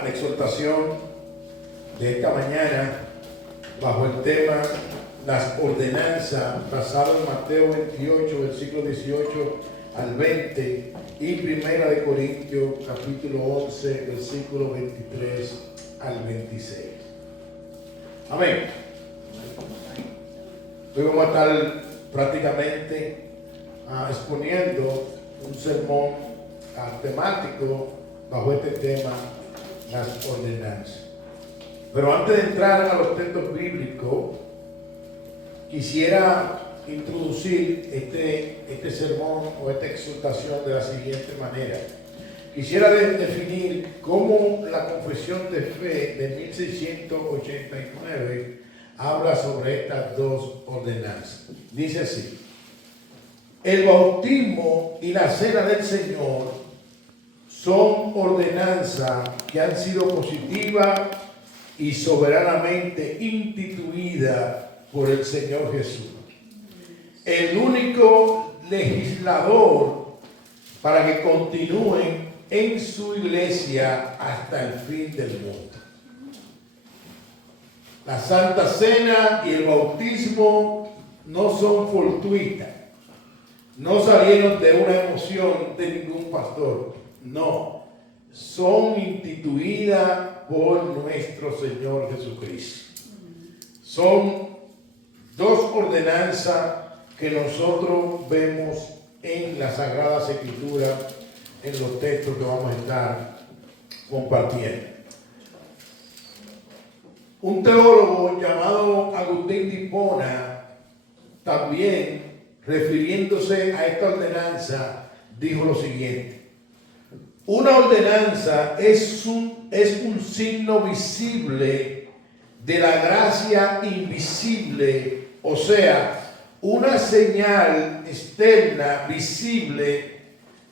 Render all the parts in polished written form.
a la exhortación de esta mañana bajo el tema las ordenanzas, basado en Mateo 28, versículo 18 al 20 y Primera de Corintios, capítulo 11, versículo 23 al 26. Amén. Hoy vamos a estar prácticamente exponiendo un sermón temático bajo este tema, las ordenanzas. Pero antes de entrar a los textos bíblicos, quisiera introducir este sermón o esta exhortación de la siguiente manera. Quisiera definir cómo la Confesión de Fe de 1689 habla sobre estas dos ordenanzas. Dice así: el bautismo y la cena del Señor son ordenanzas que han sido positivas y soberanamente instituidas por el Señor Jesús, el único legislador para que continúen en su iglesia hasta el fin del mundo. La Santa Cena y el bautismo no son fortuitas, no salieron de una emoción de ningún pastor, no, son instituidas por nuestro Señor Jesucristo. Son dos ordenanzas que nosotros vemos en las Sagradas Escrituras, en los textos que vamos a estar compartiendo. Un teólogo llamado Agustín de Hipona, también refiriéndose a esta ordenanza, dijo lo siguiente: una ordenanza es un signo visible de la gracia invisible, o sea, una señal externa visible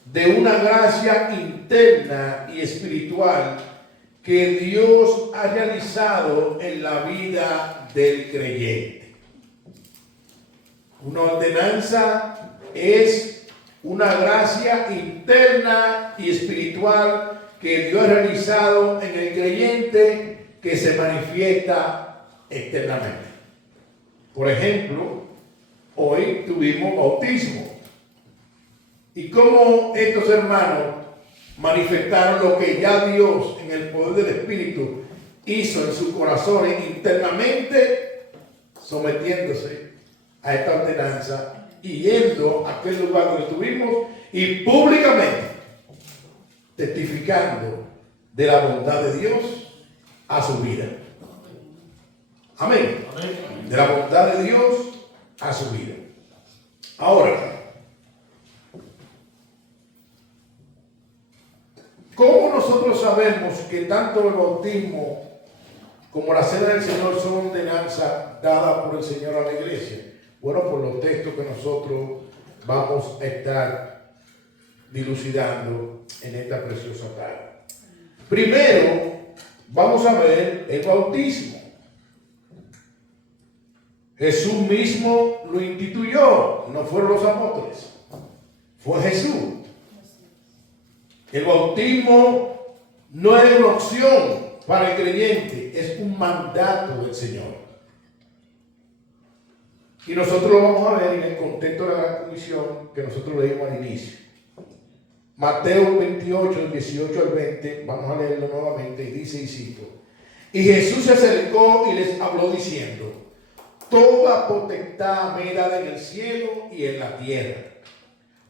de una gracia interna y espiritual que Dios ha realizado en la vida del creyente. Una ordenanza es una gracia interna y espiritual que Dios ha realizado en el creyente, que se manifiesta externamente. Por ejemplo, hoy tuvimos bautismo. ¿Y cómo estos hermanos manifestaron lo que ya Dios, en el poder del Espíritu, hizo en sus corazones internamente, sometiéndose a esta ordenanza y yendo a aquel lugar donde estuvimos y públicamente testificando de la bondad de Dios a su vida? Amén. Amén. De la bondad de Dios a su vida. Ahora, ¿cómo nosotros sabemos que tanto el bautismo como la cena del Señor son ordenanzas dadas por el Señor a la iglesia? Bueno, por los textos que nosotros vamos a estar dilucidando en esta preciosa tarde. Primero, vamos a ver el bautismo. Jesús mismo lo instituyó, no fueron los apóstoles, fue Jesús. El bautismo no es una opción para el creyente, es un mandato del Señor. Y nosotros lo vamos a ver en el contexto de la comisión que nosotros leímos al inicio. Mateo 28, 18 al 20, vamos a leerlo nuevamente, y dice, y cito: y Jesús se acercó y les habló diciendo: toda potestad me es dada en el cielo y en la tierra.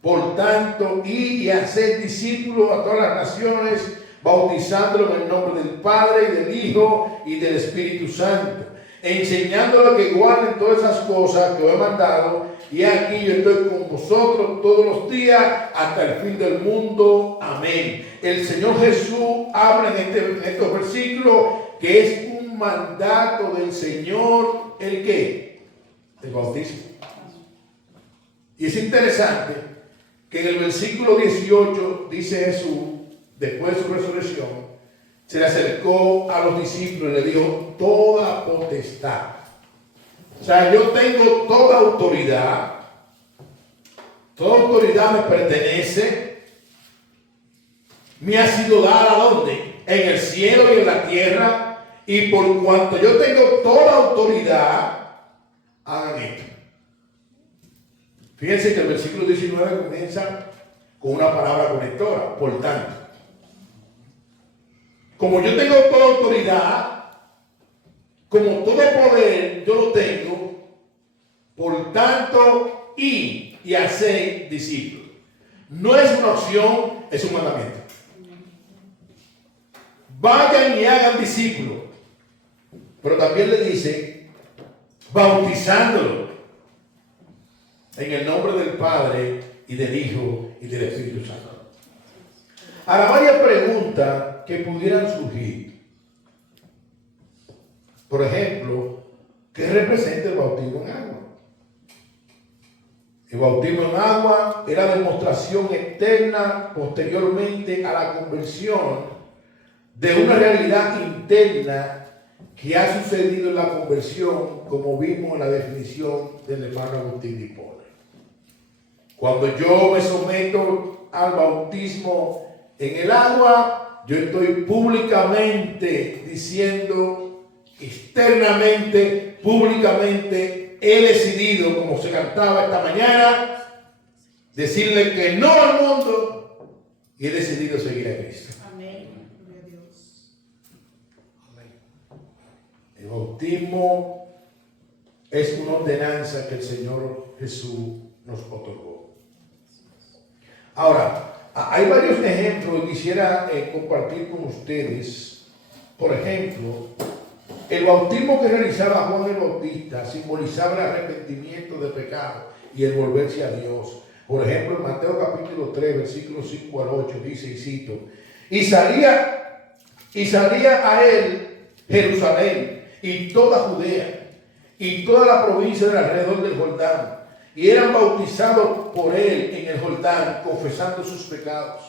Por tanto, id y haced discípulos a todas las naciones, bautizándolos en el nombre del Padre y del Hijo y del Espíritu Santo, enseñándolos que guarden todas esas cosas que os he mandado, y aquí yo estoy con vosotros todos los días hasta el fin del mundo. Amén. El Señor Jesús habla en estos versículos que es un mandato del Señor, ¿el qué? El bautismo. Y es interesante que en el versículo 18 dice Jesús, después de su resurrección, se le acercó a los discípulos y le dijo: toda potestad. O sea, yo tengo toda autoridad me pertenece, me ha sido dada, ¿dónde? en el cielo y en la tierra, y por cuanto yo tengo toda autoridad, hagan esto. Fíjense que el versículo 19 comienza con una palabra conectora, por tanto. Como yo tengo toda autoridad, como todo poder yo lo tengo, por tanto, y haced discípulos. No es una opción, es un mandamiento. Vayan y hagan discípulos. Pero también le dice, bautizándolo en el nombre del Padre y del Hijo y del Espíritu Santo. Ahora, varias preguntas que pudieran surgir. Por ejemplo, ¿qué representa el bautismo en agua? El bautismo en agua era demostración externa posteriormente a la conversión de una realidad interna que ha sucedido en la conversión, como vimos en la definición del hermano Agustín de Hipona. Cuando yo me someto al bautismo en el agua, yo estoy públicamente diciendo, externamente, públicamente, he decidido, como se cantaba esta mañana, decirle que no al mundo y he decidido seguir a Cristo. Amén. El bautismo es una ordenanza que el Señor Jesús nos otorgó. Ahora, hay varios ejemplos que quisiera compartir con ustedes. Por ejemplo, el bautismo que realizaba Juan el Bautista simbolizaba el arrepentimiento de pecado y el volverse a Dios. Por ejemplo, en Mateo capítulo 3, versículos 5 al 8, dice, y cito, y salía a él Jerusalén y toda Judea y toda la provincia del alrededor del Jordán, y eran bautizados por él en el Jordán, confesando sus pecados.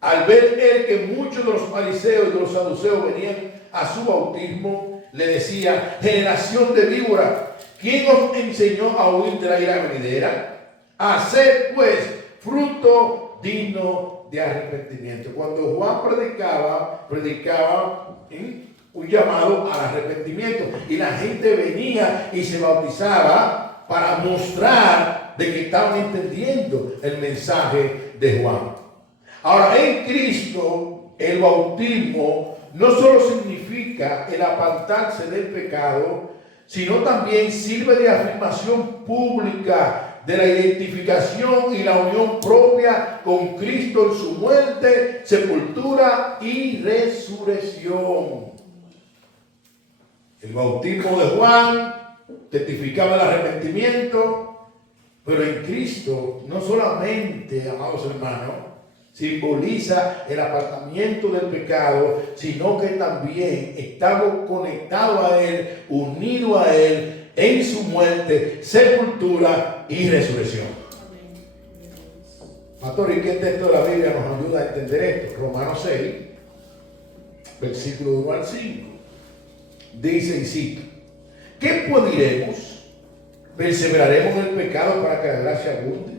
Al ver él que muchos de los fariseos y de los saduceos venían a su bautismo, le decía, generación de víboras, ¿quién os enseñó a huir de la ira venidera? Haced pues fruto digno de arrepentimiento. Cuando Juan predicaba un llamado al arrepentimiento, y la gente venía y se bautizaba para mostrar de que estaban entendiendo el mensaje de Juan. Ahora, en Cristo, el bautismo no solo significa el apartarse del pecado, sino también sirve de afirmación pública de la identificación y la unión propia con Cristo en su muerte, sepultura y resurrección. El bautismo de Juan testificaba el arrepentimiento, pero en Cristo no solamente, amados hermanos, simboliza el apartamiento del pecado, sino que también estamos conectados a Él, unidos a Él en su muerte, sepultura y resurrección. Pastor, ¿y qué texto de la Biblia nos ayuda a entender esto? Romanos 6, versículo 1 al 5. Dice y cito, ¿qué pues diremos? ¿Perseveraremos en el pecado para que la gracia abunde?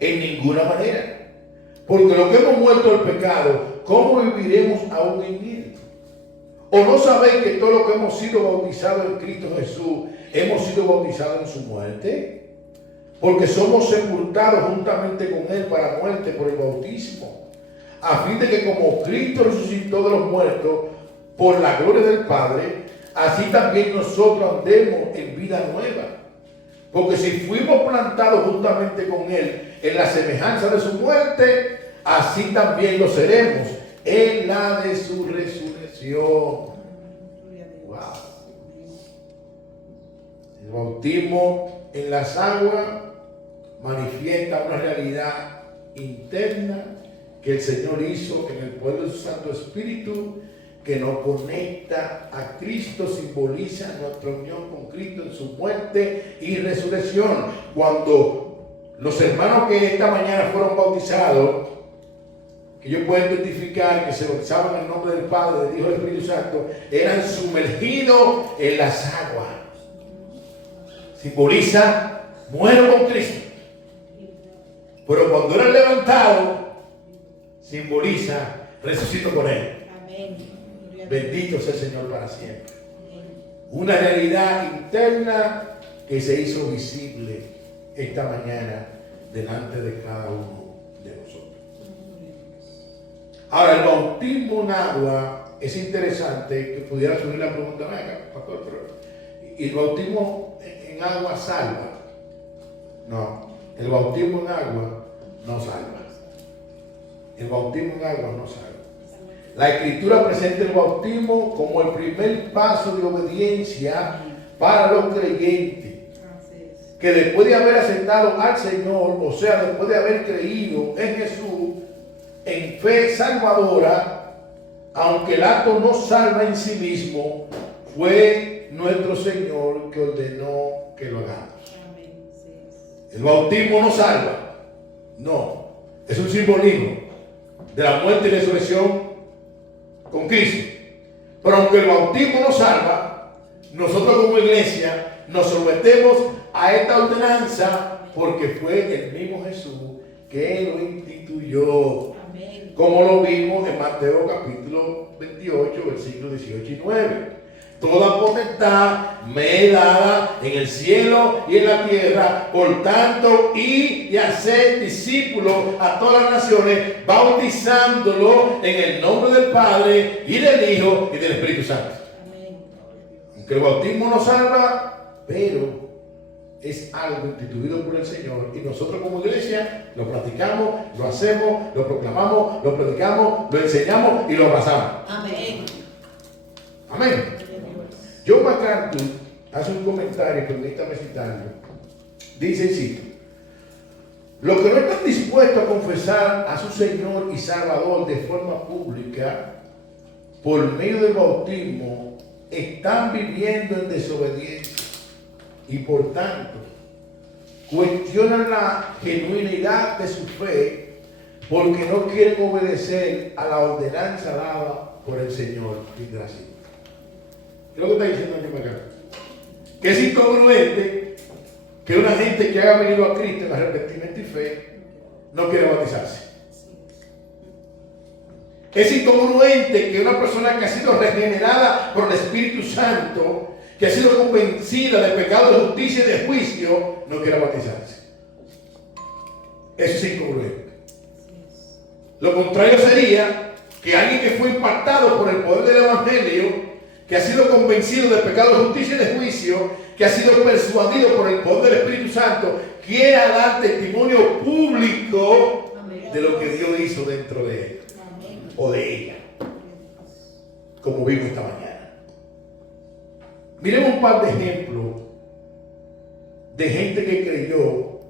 En ninguna manera. Porque lo que hemos muerto al pecado, ¿cómo viviremos aún en él? ¿O no sabéis que todo lo que hemos sido bautizados en Cristo Jesús, hemos sido bautizados en su muerte? Porque somos sepultados juntamente con él para muerte por el bautismo, a fin de que como Cristo resucitó de los muertos por la gloria del Padre, así también nosotros andemos en vida nueva. Porque si fuimos plantados juntamente con él en la semejanza de su muerte, así también lo seremos en la de su resurrección. Wow. El bautismo en las aguas manifiesta una realidad interna que el Señor hizo en el poder de su Santo Espíritu, que nos conecta a Cristo, simboliza nuestra unión con Cristo en su muerte y resurrección. Cuando los hermanos que esta mañana fueron bautizados, que yo puedo identificar que se bautizaban en el nombre del Padre, del Hijo y del Espíritu Santo, eran sumergidos en las aguas. Simboliza, muero con Cristo. Pero cuando eran levantados, simboliza, resucito con Él. Bendito sea el Señor para siempre. Una realidad interna que se hizo visible esta mañana delante de cada uno de nosotros. Ahora, el bautismo en agua es interesante que pudiera subir la pregunta, venga, pastor, pero ¿y el bautismo en agua salva? No, el bautismo en agua no salva. El bautismo en agua no salva. La Escritura presenta el bautismo como el primer paso de obediencia para los creyentes, que después de haber aceptado al Señor, o sea, después de haber creído en Jesús, en fe salvadora, aunque el acto no salva en sí mismo, fue nuestro Señor que ordenó que lo hagamos. El bautismo no salva, no, es un simbolismo de la muerte y resurrección con Cristo. Pero aunque el bautismo nos salva, nosotros como iglesia nos sometemos a esta ordenanza porque fue el mismo Jesús que lo instituyó. Amén. Como lo vimos en Mateo capítulo 28, versículos 18 y 9. Toda potestad me es dada en el cielo y en la tierra, por tanto, id y hacer discípulos a todas las naciones, bautizándolo en el nombre del Padre y del Hijo y del Espíritu Santo. Amén. Aunque el bautismo no salva, pero es algo instituido por el Señor y nosotros como iglesia lo practicamos, lo hacemos, lo proclamamos, lo predicamos, lo enseñamos y lo abrazamos. Amén. Amén. John MacArthur hace un comentario, permítame citarlo. Dice, cito: los que no están dispuestos a confesar a su Señor y Salvador de forma pública por medio del bautismo están viviendo en desobediencia y por tanto cuestionan la genuinidad de su fe porque no quieren obedecer a la ordenanza dada por el Señor. Fin de la cita. ¿Qué es lo que está diciendo aquí para acá? Que es incongruente que una gente que haya venido a Cristo en arrepentimiento y fe no quiere bautizarse. Es incongruente que una persona que ha sido regenerada por el Espíritu Santo, que ha sido convencida de pecado, de justicia y de juicio, no quiera bautizarse. Eso es incongruente. Lo contrario sería que alguien que fue impactado por el poder del Evangelio, que ha sido convencido de pecado, de justicia y de juicio, que ha sido persuadido por el poder del Espíritu Santo, quiera dar testimonio público de lo que Dios hizo dentro de él o de ella, como vimos esta mañana. Miremos un par de ejemplos de gente que creyó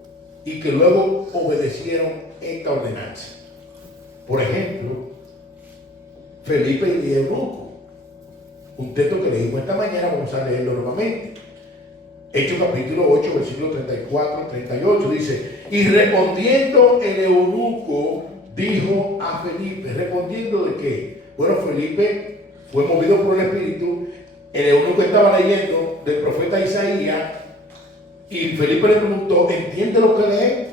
y que luego obedecieron esta ordenanza. Por ejemplo, Felipe y el eunuco. Un texto que leímos esta mañana, vamos a leerlo nuevamente. Hechos capítulo 8, versículos 34 y 38, dice: y respondiendo el eunuco, dijo a Felipe, ¿respondiendo de qué? Bueno, Felipe fue movido por el Espíritu. El eunuco estaba leyendo del profeta Isaías y Felipe le preguntó, ¿entiende lo que lee?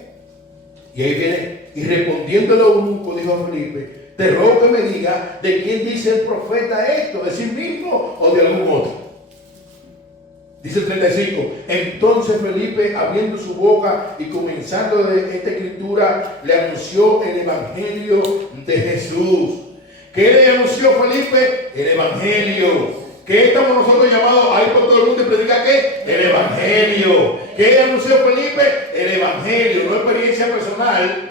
Y ahí viene, y respondiendo el eunuco, dijo a Felipe, te ruego que me diga de quién dice el profeta esto, de sí mismo o de algún otro. Dice el 35, entonces Felipe, abriendo su boca y comenzando de esta escritura, le anunció el evangelio de Jesús. ¿Qué le anunció Felipe? El evangelio. ¿Qué estamos nosotros llamados a ir por todo el mundo y predicar qué? El evangelio. ¿Qué anunció Felipe? El evangelio, no experiencia personal.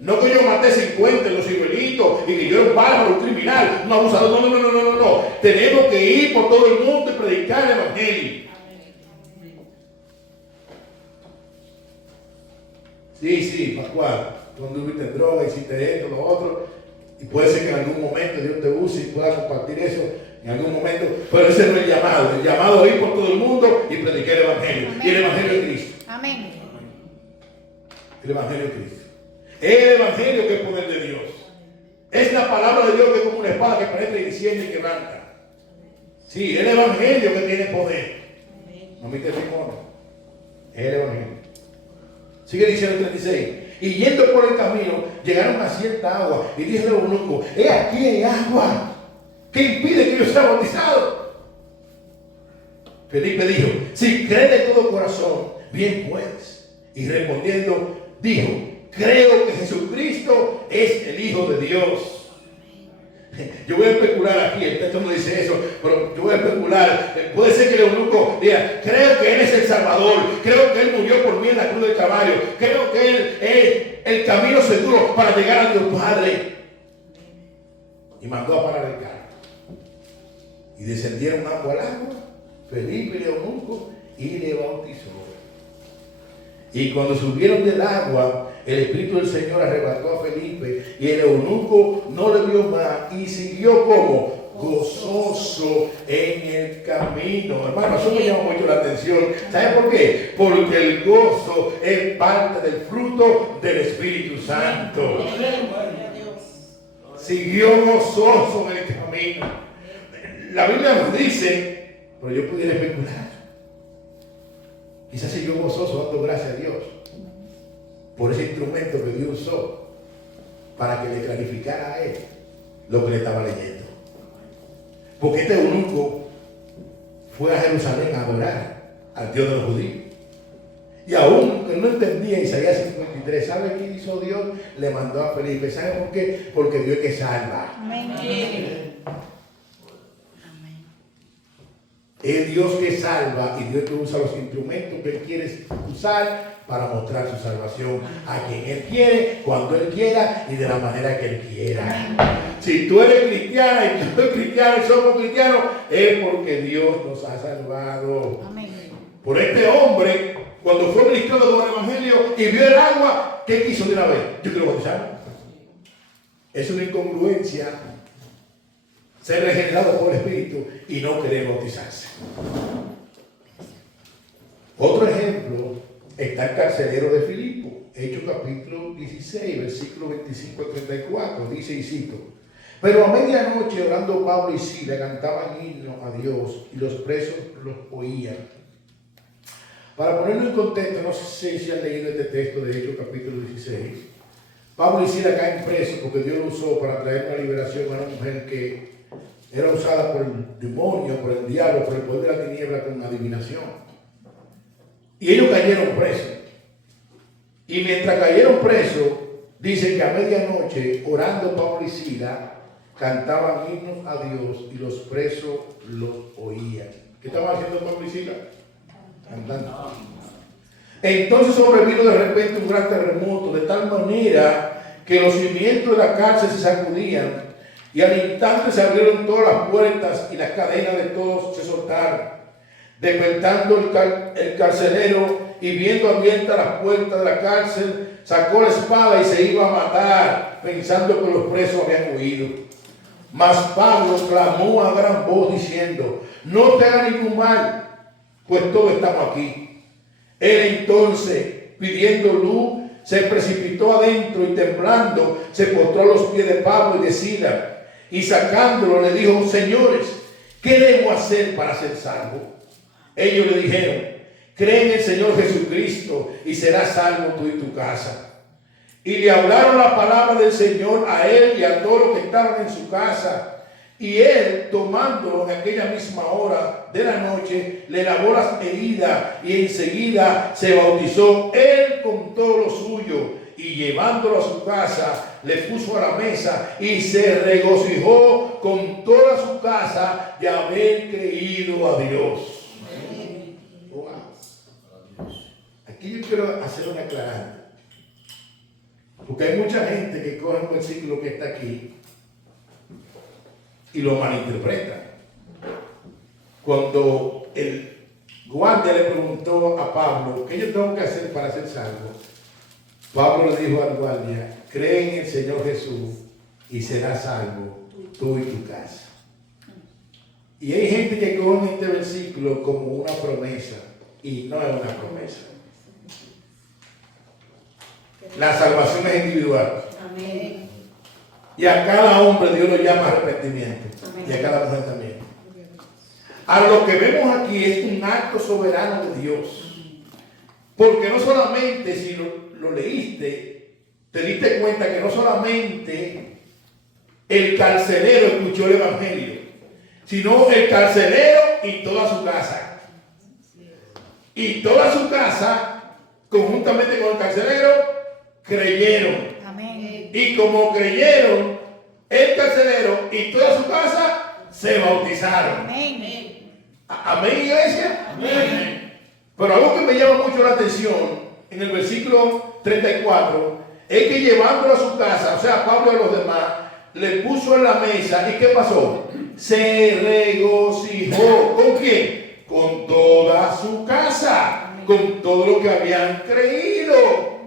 No que yo maté 50 en los ciruelitos y que yo era un bárbaro, un criminal, un abusador. No. Tenemos que ir por todo el mundo y predicar el evangelio. Sí, Pascual, tú anduviste en droga, hiciste esto, lo otro. Y puede ser que en algún momento Dios te use y pueda compartir eso en algún momento. Pero ese no es el llamado. El llamado es ir por todo el mundo y predicar el evangelio. Amén. Y el evangelio de Cristo. Amén. El evangelio de Cristo. El evangelio que es poder de Dios. Es la palabra de Dios que es como una espada que penetra y desciende y quebranta. Sí, el evangelio que tiene poder. No mi testimonio. Es el evangelio. Sigue diciendo el 36. Y yendo por el camino, llegaron a cierta agua. Y dijo el eunuco: he aquí hay agua. ¿Qué impide que yo sea bautizado? Felipe dijo: si crees de todo corazón, bien puedes. Y respondiendo, dijo: creo que Jesucristo es el Hijo de Dios. Yo voy a especular aquí, el texto no dice eso, pero yo voy a especular. Puede ser que el eunuco diga: creo que Él es el Salvador, creo que Él murió por mí en la cruz del Calvario, creo que Él es el camino seguro para llegar a Dios Padre. Y mandó a parar el carro. Y descendieron ambos al agua, Felipe y el eunuco, y le bautizó. Y cuando subieron del agua, el Espíritu del Señor arrebató a Felipe, y el eunuco no le vio más y siguió como gozoso en el camino. Hermano, eso me llama mucho la atención. ¿Sabe por qué? Porque el gozo es parte del fruto del Espíritu Santo. Siguió gozoso en el camino. La Biblia nos dice, pero yo pudiera especular, quizás siguió gozoso dando gracias a Dios por ese instrumento que Dios usó para que le clarificara a él lo que le estaba leyendo. Porque este eunuco fue a Jerusalén a adorar al Dios de los judíos. Y aún que no entendía Isaías 53, ¿sabe qué hizo Dios? Le mandó a Felipe. ¿Sabe por qué? Porque Dios es que salva. Amén. Es Dios que salva, y Dios que usa los instrumentos que Él quiere usar para mostrar su salvación a quien Él quiere, cuando Él quiera y de la manera que Él quiera. Si tú eres cristiana y yo soy cristiano y somos cristianos, es porque Dios nos ha salvado. Amén. Por este hombre, cuando fue ministrado con el Evangelio y vio el agua, ¿qué quiso de una vez? Yo quiero bautizarme. Es una incongruencia ser regenerado por el Espíritu y no querer bautizarse. Otro ejemplo está el carcelero de Filipo, Hechos capítulo 16, versículo 25 al 34. Dice, y cito: pero a medianoche, orando Pablo y Silas, cantaban himnos a Dios, y los presos los oían. Para ponerlo en contexto, no sé si han leído este texto de Hechos capítulo 16. Pablo y Silas caen presos porque Dios lo usó para traer una liberación a una mujer que era usada por el demonio, por el diablo, por el poder de la tiniebla con adivinación. Y ellos cayeron presos. Y mientras cayeron presos, dice que a medianoche, orando Pablo y Silas, cantaban himnos a Dios y los presos los oían. ¿Qué estaban haciendo Pablo y Silas? Cantando. Entonces sobrevino de repente un gran terremoto, de tal manera que los cimientos de la cárcel se sacudían. Y al instante se abrieron todas las puertas y las cadenas de todos se soltaron. Despertando el carcelero y viendo abiertas las puertas de la cárcel, sacó la espada y se iba a matar, pensando que los presos habían huido. Mas Pablo clamó a gran voz diciendo: no te haga ningún mal, pues todos estamos aquí. Él entonces, pidiendo luz, se precipitó adentro y temblando se postró a los pies de Pablo y de Silas. Y sacándolo le dijo: señores, ¿qué debo hacer para ser salvo? Ellos le dijeron: cree en el Señor Jesucristo y serás salvo tú y tu casa. Y le hablaron la palabra del Señor a él y a todos los que estaban en su casa. Y él, tomándolo en aquella misma hora de la noche, le lavó las heridas y enseguida se bautizó él con todo lo suyo. Y llevándolo a su casa, le puso a la mesa y se regocijó con toda su casa de haber creído a Dios. Wow. Aquí yo quiero hacer una aclaración, porque hay mucha gente que coge un versículo que está aquí y lo malinterpreta. Cuando el guardia le preguntó a Pablo: ¿qué yo tengo que hacer para ser salvo? Pablo le dijo al guardia: cree en el Señor Jesús y serás salvo tú y tu casa. Y hay gente que coge este versículo como una promesa, y no es una promesa. La salvación es individual. Amén. Y a cada hombre Dios lo llama arrepentimiento. Amén. Y a cada mujer también. A lo que vemos aquí es un acto soberano de Dios. Porque no solamente si lo leíste, te diste cuenta que no solamente el carcelero escuchó el evangelio, sino el carcelero y toda su casa. Y toda su casa, conjuntamente con el carcelero, creyeron. Amén. Y como creyeron, el carcelero y toda su casa se bautizaron. Amén. Amén, iglesia. Amén. Pero algo que me llama mucho la atención en el versículo 34 es que llevándolo a su casa, o sea, Pablo y a los demás, le puso en la mesa. ¿Y qué pasó? Se regocijó. ¿Con quién? Con toda su casa. Con todo lo que habían creído.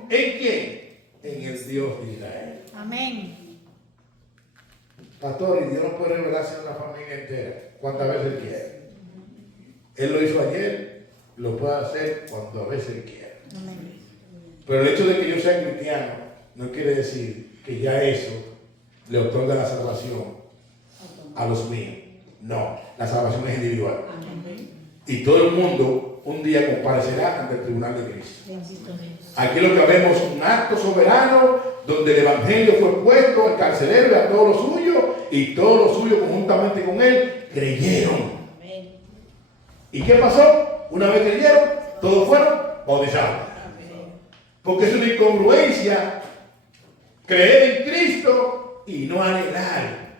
¿En quién? En el Dios de Israel. Amén. Pastor, y Dios no puede revelarse en una familia entera cuantas veces Él quiere. Él lo hizo ayer, lo puede hacer cuantas veces Él quiere. Amén. Pero el hecho de que yo sea cristiano no quiere decir que ya eso le otorga la salvación a los míos. No, la salvación es individual. Y todo el mundo un día comparecerá ante el tribunal de Cristo. Aquí lo que vemos es un acto soberano donde el evangelio fue puesto al carcelero y a todos los suyos, y todos los suyos conjuntamente con él creyeron. ¿Y qué pasó? Una vez creyeron, todos fueron bautizados. Porque es una incongruencia creer en Cristo y no anhelar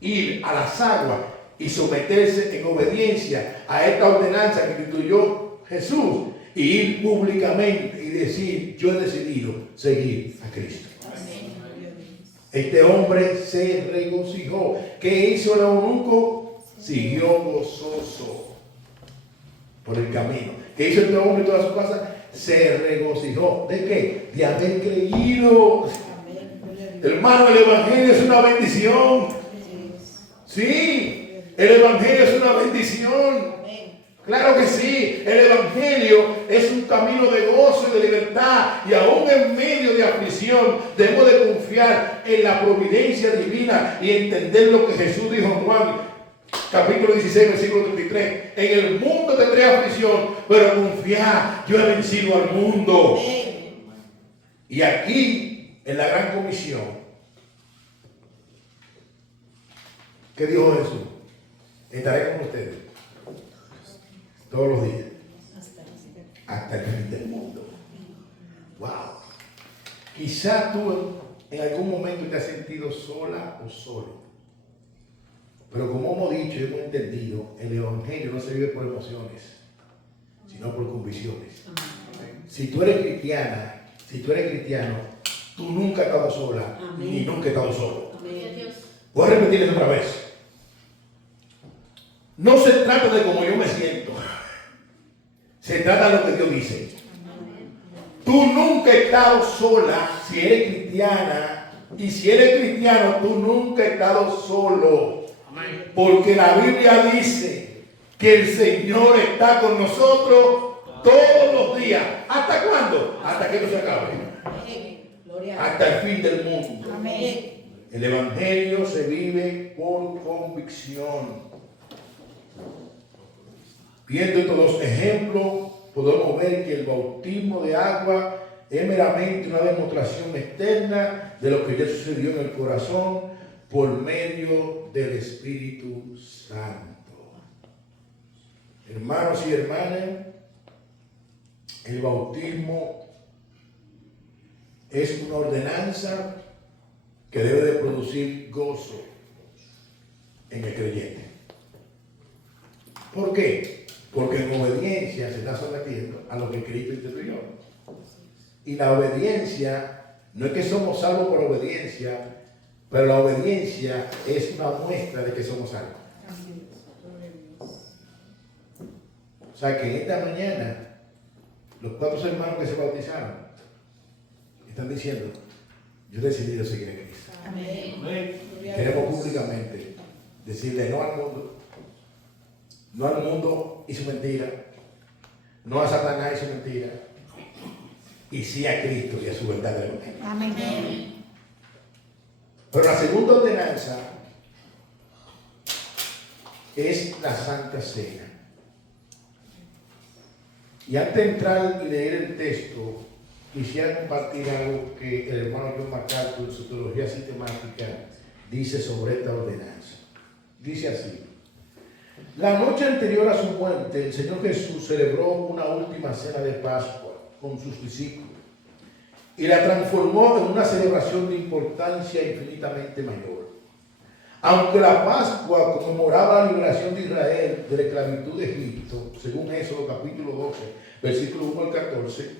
ir a las aguas y someterse en obediencia a esta ordenanza que instituyó Jesús, y ir públicamente y decir: yo he decidido seguir a Cristo. Este hombre se regocijó. ¿Qué hizo el eunuco? Siguió gozoso por el camino. ¿Qué hizo este hombre y toda su casa? Se regocijó. ¿De qué? De haber creído. Hermano, el evangelio es una bendición. Sí, el evangelio es una bendición. Claro que sí, el evangelio es un camino de gozo y de libertad, y aún en medio de aflicción debemos de confiar en la providencia divina y entender lo que Jesús dijo en Juan capítulo 16, versículo 33. En el mundo tendré aflicción, pero confiad, yo he vencido al mundo. Y aquí, en la gran comisión, ¿qué dijo Jesús? Estaré con ustedes todos los días, hasta el fin del mundo. Wow. Quizá tú en algún momento te has sentido sola o solo. Pero como hemos dicho y hemos entendido, el evangelio no se vive por emociones, sino por convicciones. Si tú eres cristiana, si tú eres cristiano, tú nunca has estado sola, ni nunca has estado solo. Voy a repetir eso otra vez. No se trata de cómo yo me siento. Se trata de lo que Dios dice. Tú nunca has estado sola si eres cristiana. Y si eres cristiano, tú nunca has estado solo. Porque la Biblia dice que el Señor está con nosotros todos los días. ¿Hasta cuándo? Hasta que esto se acabe. Hasta el fin del mundo. El evangelio se vive por convicción. Viendo estos dos ejemplos, podemos ver que el bautismo de agua es meramente una demostración externa de lo que ya sucedió en el corazón por medio del Espíritu Santo. Hermanos y hermanas, el bautismo es una ordenanza que debe de producir gozo en el creyente. ¿Por qué? Porque en obediencia se está sometiendo a lo que Cristo instituyó. Y la obediencia, no es que somos salvos por obediencia, pero la obediencia es una muestra de que somos salvos. O sea que esta mañana, los 4 hermanos que se bautizaron están diciendo: yo he decidido seguir a Cristo. Amén. Queremos públicamente decirle no al mundo. No al mundo y su mentira, no a Satanás y su mentira, y sí a Cristo y a su verdadero evangelio. Amén. Pero la segunda ordenanza es la Santa Cena. Y antes de entrar y leer el texto, quisiera compartir algo que el hermano John MacArthur en su teología sistemática dice sobre esta ordenanza. Dice así: la noche anterior a su muerte, el Señor Jesús celebró una última cena de Pascua con sus discípulos y la transformó en una celebración de importancia infinitamente mayor. Aunque la Pascua conmemoraba la liberación de Israel de la esclavitud de Egipto, según Éxodo capítulo 12, versículo 1 al 14,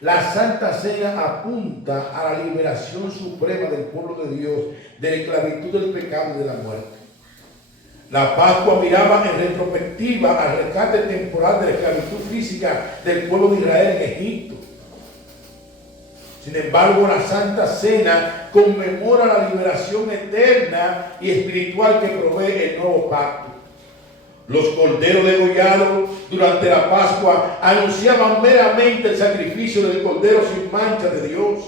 la Santa Cena apunta a la liberación suprema del pueblo de Dios de la esclavitud del pecado y de la muerte. La Pascua miraba en retrospectiva al rescate temporal de la esclavitud física del pueblo de Israel en Egipto. Sin embargo, la Santa Cena conmemora la liberación eterna y espiritual que provee el nuevo pacto. Los corderos degollados durante la Pascua anunciaban meramente el sacrificio del cordero sin mancha de Dios,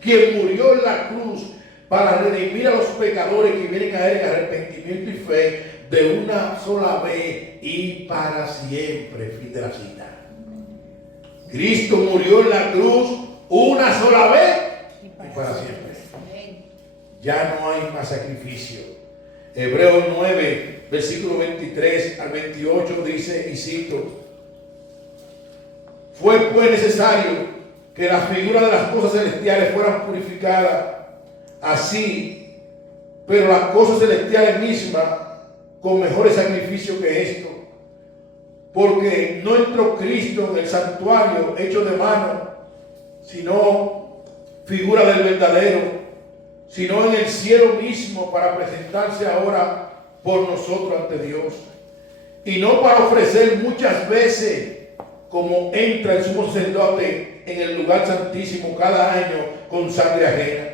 quien murió en la cruz para redimir a los pecadores que vienen a Él en arrepentimiento y fe de una sola vez y para siempre. Fin de la cita. Cristo murió en la cruz una sola vez y para siempre. Ya no hay más sacrificio. Hebreos 9, versículo 23 al 28 dice, y cito: fue pues necesario que las figuras de las cosas celestiales fueran purificadas así, pero las cosas celestiales mismas con mejores sacrificios que esto, porque no entró Cristo en el santuario hecho de mano, sino figura del verdadero, sino en el cielo mismo, para presentarse ahora por nosotros ante Dios, y no para ofrecer muchas veces como entra el sumo sacerdote en el lugar santísimo cada año con sangre ajena.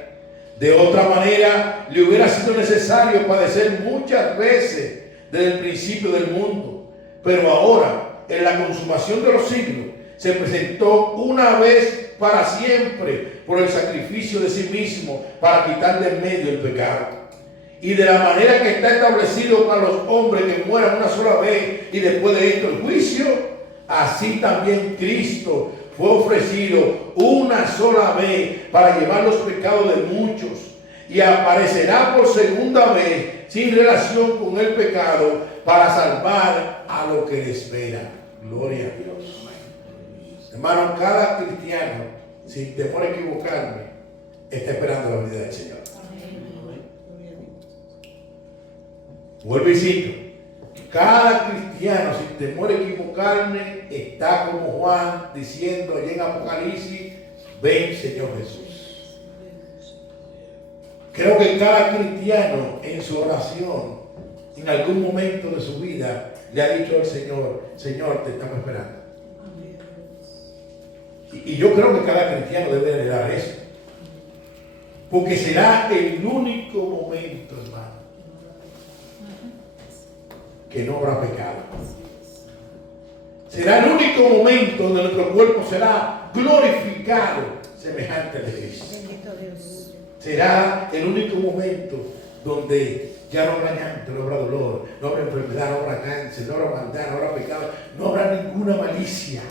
De otra manera, le hubiera sido necesario padecer muchas veces desde el principio del mundo, pero ahora, en la consumación de los siglos, se presentó una vez para siempre por el sacrificio de sí mismo para quitar de en medio el pecado. Y de la manera que está establecido para los hombres que mueran una sola vez y después de esto el juicio, así también Cristo fue ofrecido una sola vez para llevar los pecados de muchos, y aparecerá por segunda vez sin relación con el pecado para salvar a lo que le espera. Gloria a Dios. Hermano, cada cristiano, sin temor a equivocarme, está esperando la venida del Señor. Vuelvo y cito: cada cristiano, sin temor a equivocarme, está como Juan diciendo allí en Apocalipsis: ven, Señor Jesús. Creo que cada cristiano en su oración, en algún momento de su vida, le ha dicho al Señor: Señor, te estamos esperando. Y yo creo que cada cristiano debe anhelar eso, porque será el único momento, hermano, que no habrá pecado. Será el único momento donde nuestro cuerpo será glorificado semejante al de Cristo. Será el único momento donde ya no habrá llanto, no habrá dolor, no habrá enfermedad, no habrá cáncer, no habrá maldad, no habrá pecado, no habrá ninguna malicia.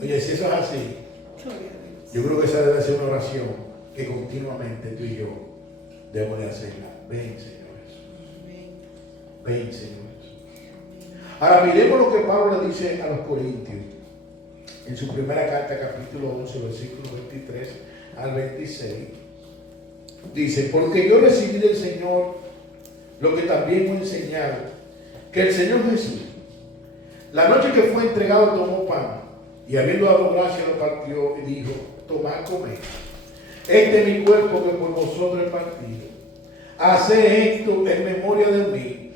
Oye, si eso es así, yo creo que esa debe ser una oración que continuamente tú y yo debemos de hacerla. Ven, Señor Jesús. Ven, Señor Jesús. Ahora miremos lo que Pablo le dice a los corintios en su primera carta, capítulo 11, versículos 23 al 26. Dice: porque yo recibí del Señor lo que también he enseñado, que el Señor Jesús, la noche que fue entregado, tomó pan, y habiendo dado gracias lo partió y dijo: tomad, comed, este es mi cuerpo que por vosotros he partido, haced esto en memoria de mí.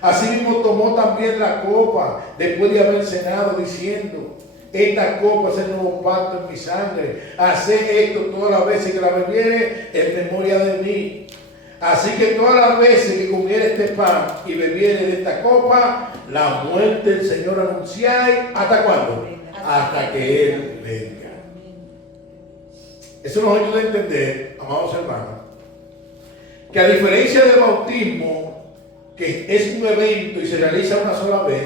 Asimismo tomó también la copa después de haber cenado, diciendo: esta copa es el nuevo pacto en mi sangre, haced esto todas las veces que la bebiere en memoria de mí. Así que todas las veces que comiere este pan y bebiere de esta copa, la muerte del Señor anunciáis. ¿Hasta cuándo? Hasta que Él venga. Eso nos ayuda a entender, amados hermanos, que a diferencia del bautismo, que es un evento y se realiza una sola vez,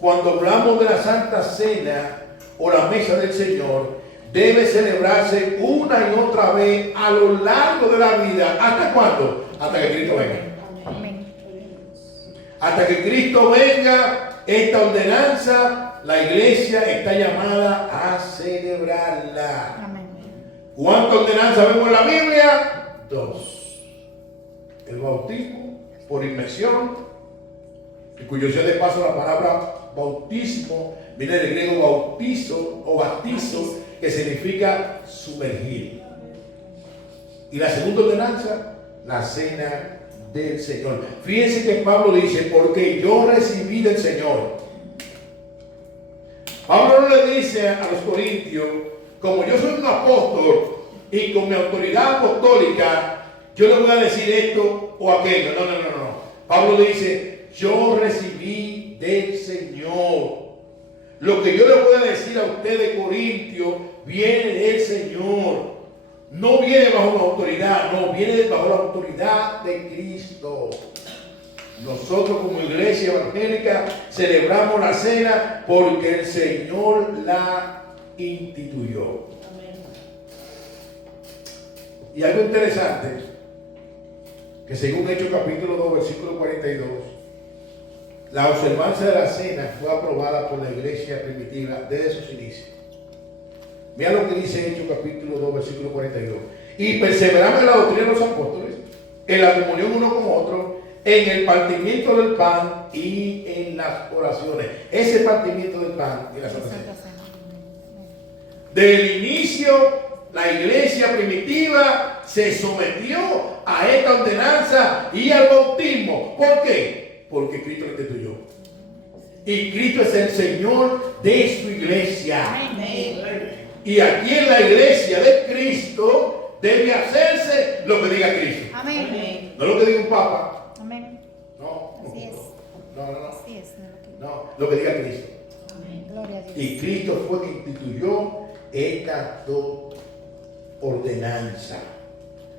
cuando hablamos de la Santa Cena o la mesa del Señor, debe celebrarse una y otra vez a lo largo de la vida. ¿Hasta cuándo? Hasta que Cristo venga. Amén. Hasta que Cristo venga, esta ordenanza, la iglesia está llamada a celebrarla. Amén. ¿Cuántas ordenanzas vemos en la Biblia? 2. El bautismo por inmersión, y cuyo sea de paso la palabra bautismo viene del griego bautizo o baptizo, que significa sumergir. Y la segunda ordenanza, la cena del Señor. Fíjense que Pablo dice, porque yo recibí del Señor. Pablo no le dice a los corintios, como yo soy un apóstol y con mi autoridad apostólica, yo le voy a decir esto o aquello. No. Pablo dice, yo recibí del Señor. Lo que yo le voy a decir a ustedes, Corintios, viene del Señor. No viene bajo una autoridad, no, viene bajo la autoridad de Cristo. Nosotros como iglesia evangélica celebramos la cena porque el Señor la instituyó. Y algo interesante, que según Hechos capítulo 2, versículo 42, la observancia de la cena fue aprobada por la iglesia primitiva desde sus inicios. Mira lo que dice Hechos capítulo 2, versículo 42. Y perseveramos en la doctrina de los apóstoles, en la comunión uno con otro, en el partimiento del pan y en las oraciones. Ese partimiento del pan y las oraciones. Del inicio, la iglesia primitiva se sometió a esta ordenanza y al bautismo. ¿Por qué? Porque Cristo lo instituyó. Y Cristo es el Señor de su iglesia. Amén. Y aquí en la iglesia de Cristo debe hacerse lo que diga Cristo. Amén. No lo que diga un papa. Amén. No. Así es. No. Así es. No, lo que diga Cristo. Amén. Gloria a Dios. Y Cristo fue quien instituyó estas dos ordenanzas.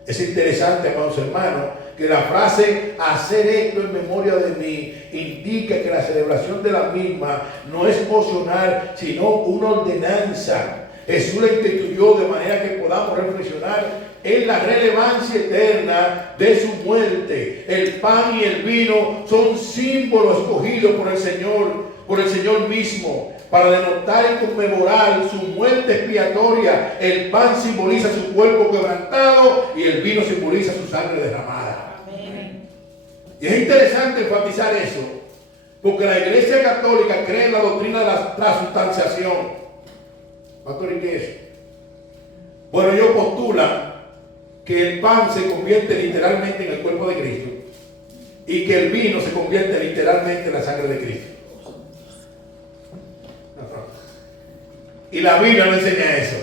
Es interesante, amados hermanos, que la frase hacer esto en memoria de mí indica que la celebración de la misma no es opcional, sino una ordenanza. Jesús la instituyó de manera que podamos reflexionar en la relevancia eterna de su muerte. El pan y el vino son símbolos escogidos por el Señor mismo, para denotar y conmemorar su muerte expiatoria. El pan simboliza su cuerpo quebrantado y el vino simboliza su sangre derramada. Amén. Y es interesante enfatizar eso, porque la Iglesia Católica cree en la doctrina de la transustanciación. Pastor, ¿y qué es? Bueno, ellos postulan que el pan se convierte literalmente en el cuerpo de Cristo y que el vino se convierte literalmente en la sangre de Cristo. Y la Biblia no enseña eso.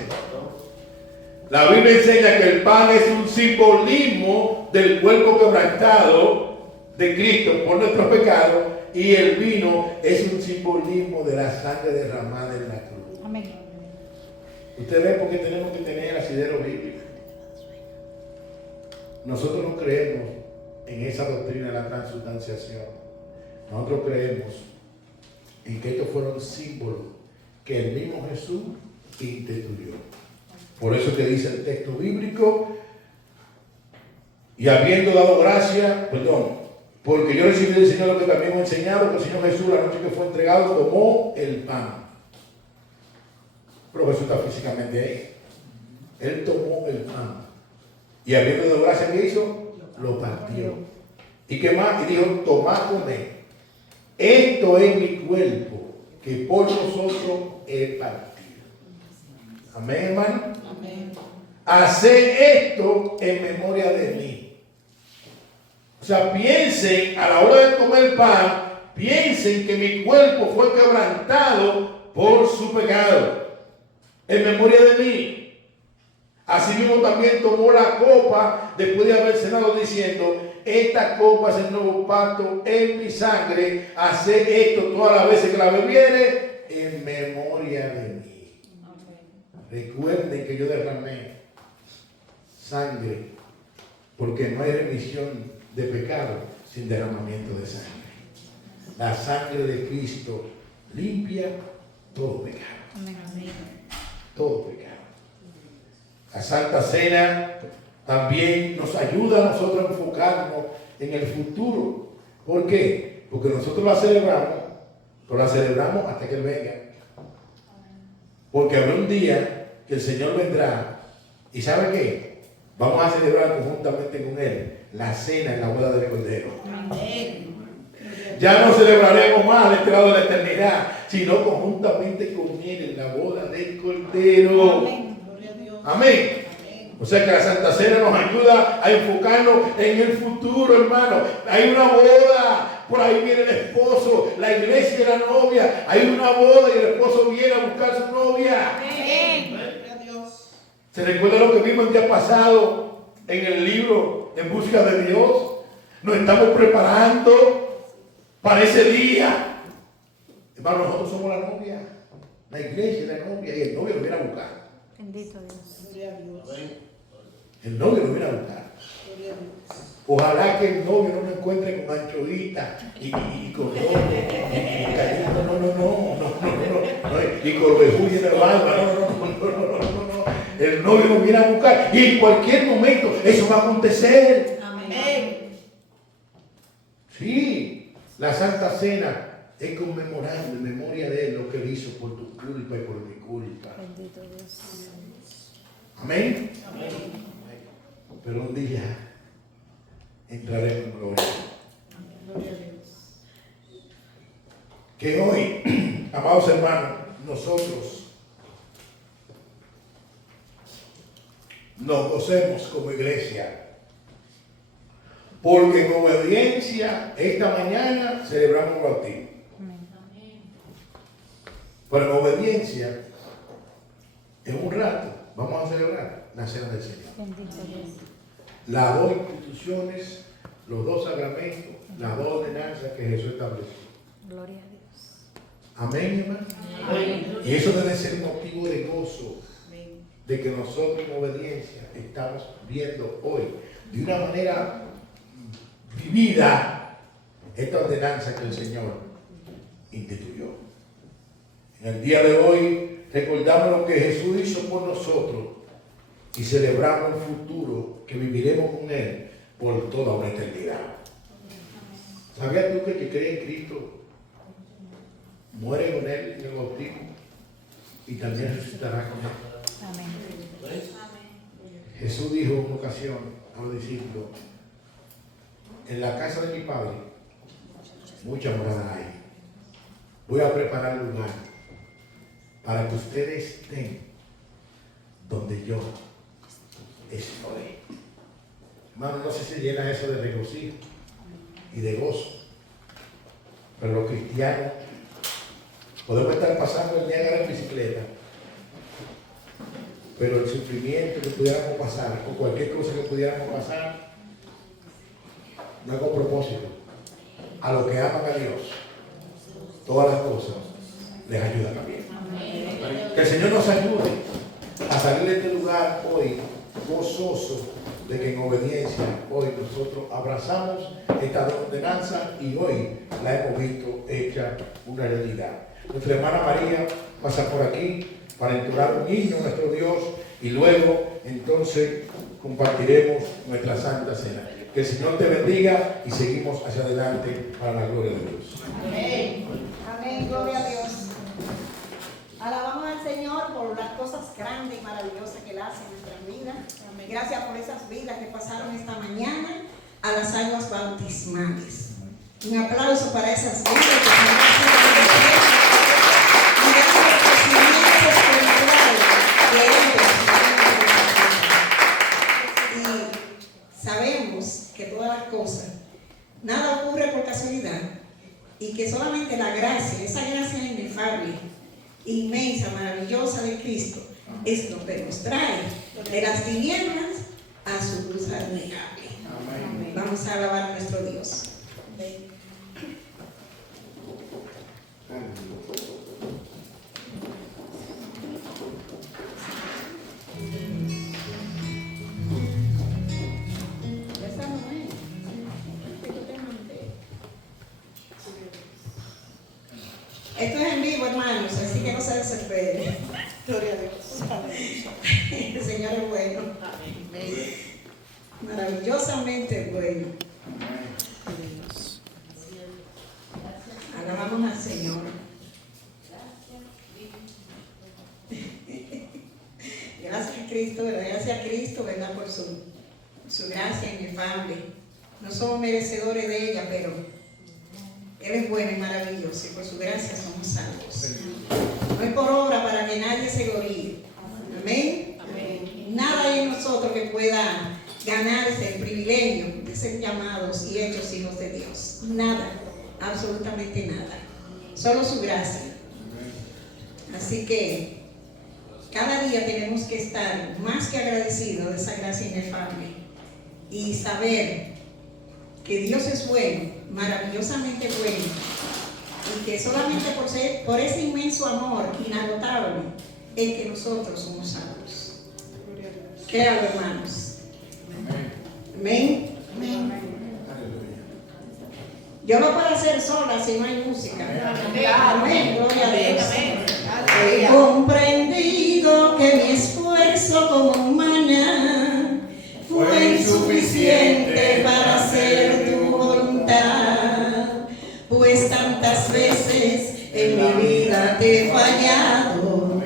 La Biblia enseña que el pan es un simbolismo del cuerpo quebrantado de Cristo por nuestros pecados y el vino es un simbolismo de la sangre derramada en la cruz. Amén. Usted ve por qué tenemos que tener asidero bíblico. Nosotros no creemos en esa doctrina de la transustanciación. Nosotros creemos en que estos fueron símbolos que el mismo Jesús instituyó. Por eso que dice el texto bíblico, y habiendo dado gracia, porque yo recibí del Señor lo que también hemos enseñado, que el Señor Jesús la noche que fue entregado tomó el pan. Pero Jesús está físicamente ahí. Él tomó el pan. Y habiendo dado gracia, ¿qué hizo? Lo partió. ¿Y qué más? Y dijo, tomad, comed. Esto es mi cuerpo, que por vosotros he partido. Amén, hermano. Amén. Haced esto en memoria de mí. O sea, piensen, a la hora de comer pan, piensen que mi cuerpo fue quebrantado por su pecado. En memoria de mí. Asimismo también tomó la copa después de haber cenado diciendo, esta copa es el nuevo pacto en mi sangre. Haced esto todas las veces que la bebiere en memoria de mí. Recuerden que yo derramé sangre, porque no hay remisión de pecado sin derramamiento de sangre. La sangre de Cristo limpia todo pecado. Amén. Todo pecado. La Santa Cena también nos ayuda a nosotros a enfocarnos en el futuro. ¿Por qué? Porque nosotros la celebramos, pero la celebramos hasta que Él venga. Porque habrá un día que el Señor vendrá y ¿sabe qué? Vamos a celebrar conjuntamente con Él la cena en la boda del Cordero. Amén. Ya no celebraremos más de este lado de la eternidad, sino conjuntamente con Él en la boda del Cordero. Amén. Amén. O sea que la Santa Cena nos ayuda a enfocarnos en el futuro, hermano. Hay una boda, por ahí viene el esposo, la iglesia y la novia. Hay una boda y el esposo viene a buscar a su novia. Amén. ¿Se recuerda lo que vimos el día pasado en el libro En Busca de Dios? Nos estamos preparando para ese día. Hermano, nosotros somos la novia, la iglesia y la novia, y el novio lo viene a buscar. Bendito Dios. El novio lo viene a buscar. Ojalá que el novio no lo encuentre con anchoita y con rojo y cayendo, no, y con ovejuy en el barba, no. El novio lo viene a buscar y en cualquier momento eso va a acontecer. Amén. Sí, la Santa Cena es conmemorando en memoria de Él lo que Él hizo por tu culpa y por mi culpa. Bendito Dios. Amén. Pero un día entraremos en gloria. Que hoy, amados hermanos, nosotros nos gocemos como iglesia. Porque en obediencia, esta mañana celebramos el bautismo. Amén. Pero en obediencia, en un rato, vamos a celebrar la cena del Señor. Bendito Dios. Las dos instituciones, los dos sacramentos, las dos ordenanzas que Jesús estableció. Gloria a Dios. Amén, hermano. Amén. Y eso debe ser motivo de gozo, de que nosotros en obediencia estamos viendo hoy, de una manera vivida, esta ordenanza que el Señor instituyó. En el día de hoy recordamos lo que Jesús hizo por nosotros y celebramos el futuro que viviremos con Él por toda una eternidad. ¿Sabías tú que el que cree en Cristo muere con Él en el bautismo y también resucitará con Él? Amén. Jesús dijo en una ocasión a los discípulos: en la casa de mi Padre mucha morada hay. Voy a preparar lugar para que ustedes estén donde yo estoy. Hermano, no sé si llena eso de regocijo y de gozo, pero los cristianos podemos estar pasando el día en bicicleta, pero el sufrimiento que pudiéramos pasar o cualquier cosa que pudiéramos pasar no es con propósito. A los que aman a Dios, todas las cosas les ayudan también. Que el Señor nos ayude a salir de este lugar hoy gozoso de que en obediencia hoy nosotros abrazamos esta ordenanza y hoy la hemos visto hecha una realidad. Nuestra hermana María pasa por aquí para entonar un himno a nuestro Dios y luego entonces compartiremos nuestra Santa Cena. Que el Señor te bendiga y seguimos hacia adelante para la gloria de Dios. Amén. Amén, gloria a Dios. Alabamos al Señor por las cosas grandes y maravillosas que Él hace en nuestras vidas. Gracias por esas vidas que pasaron esta mañana a las aguas bautismales. Un aplauso para esas vidas que y gracias por el crecimiento espiritual que ellos y sabemos que todas las cosas, nada ocurre por casualidad y que solamente la gracia, esa gracia inefable, inmensa, maravillosa de Cristo, es lo que nos trae de las tinieblas a su luz admirable. Amén. Vamos a alabar a nuestro Dios. Esto es en vivo, hermanos, así que no se desesperen. Gloria a Dios. El Señor es bueno. Maravillosamente bueno. Alabamos al Señor. Gracias a Cristo, ¿verdad? Gracias a Cristo, ¿verdad? Por su gracia inefable. No somos merecedores de ella, pero Él es bueno y maravilloso y por su gracia somos salvos. No es por obra para que nadie se gloríe. Amén. Nada hay en nosotros que pueda ganarse el privilegio de ser llamados y hechos hijos de Dios. Nada, absolutamente nada. Solo su gracia. Así que cada día tenemos que estar más que agradecidos de esa gracia inefable y saber que Dios es bueno, maravillosamente bueno, y que solamente por ese inmenso amor inagotable es que nosotros somos salvos. Créalo, hermanos. Amén. Yo lo puedo hacer sola si no hay música. Amén. Gloria a Dios. He comprendido que mi esfuerzo como humana fue insuficiente para hacer tu voluntad, pues tantas veces en mi vida te he fallado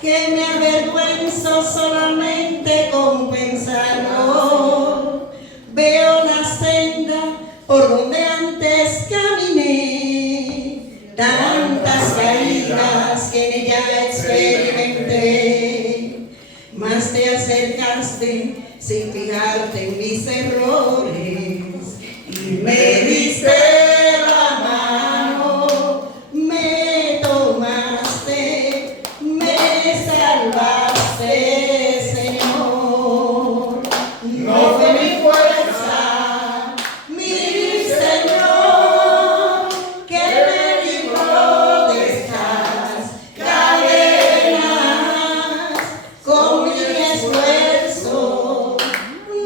que me avergüenzo solamente con pensarlo. Veo la senda por donde antes caminé, tantas caídas que en ella experimenté, mas te acercaste sin fijarte en mis errores y me diste la mano, me tomaste, me salvaste, Señor. No fue mi fuerza, mi Señor, que me libró de estas cadenas. Con mi esfuerzo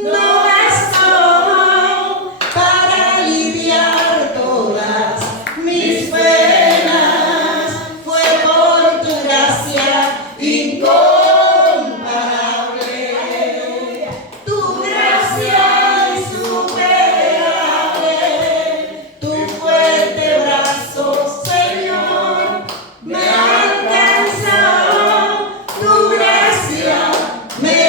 no bastó para aliviar todas mis penas. Fue por tu gracia incomparable, tu gracia insuperable, tu fuerte brazo, Señor, me alcanzó, tu gracia me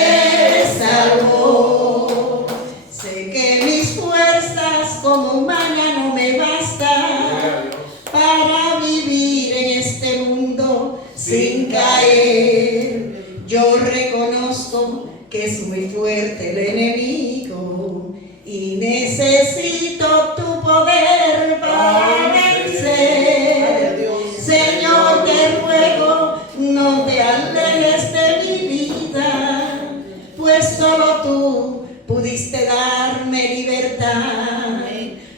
salvó. Sé que mis fuerzas como humana no me bastan para vivir en este mundo sin caer. Yo reconozco que es muy fuerte el enemigo y necesito tu poder para vencer. Señor, te ruego, no te alejes de mi vida, pues solo tú pudiste darme libertad.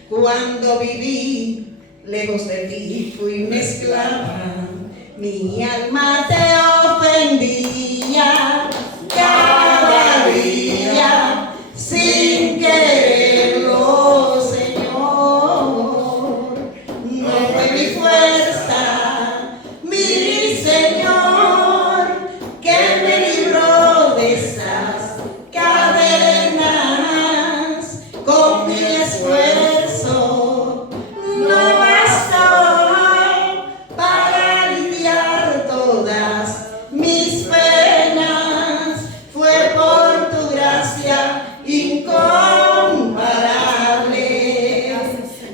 Cuando viví lejos de ti fui una esclava, mi alma te ofendía cada día sin quererlo, Señor. No fue mi fuerza, mi Señor, que me libró de esas cadenas. Con mi esfuerzo no bastó para aliviar todas mis penas. Fue por tu gracia incomparable,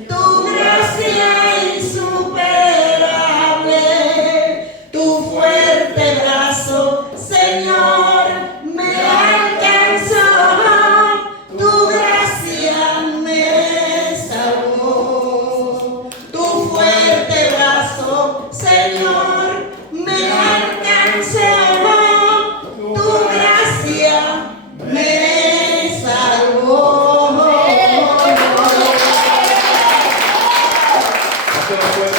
tu gracia insuperable, tu fuerte brazo, Señor, me alcanzó, tu gracia me salvó. Tu fuerte brazo, Señor, me alcanzó, tu gracia me salvó. Dáselo fuerte.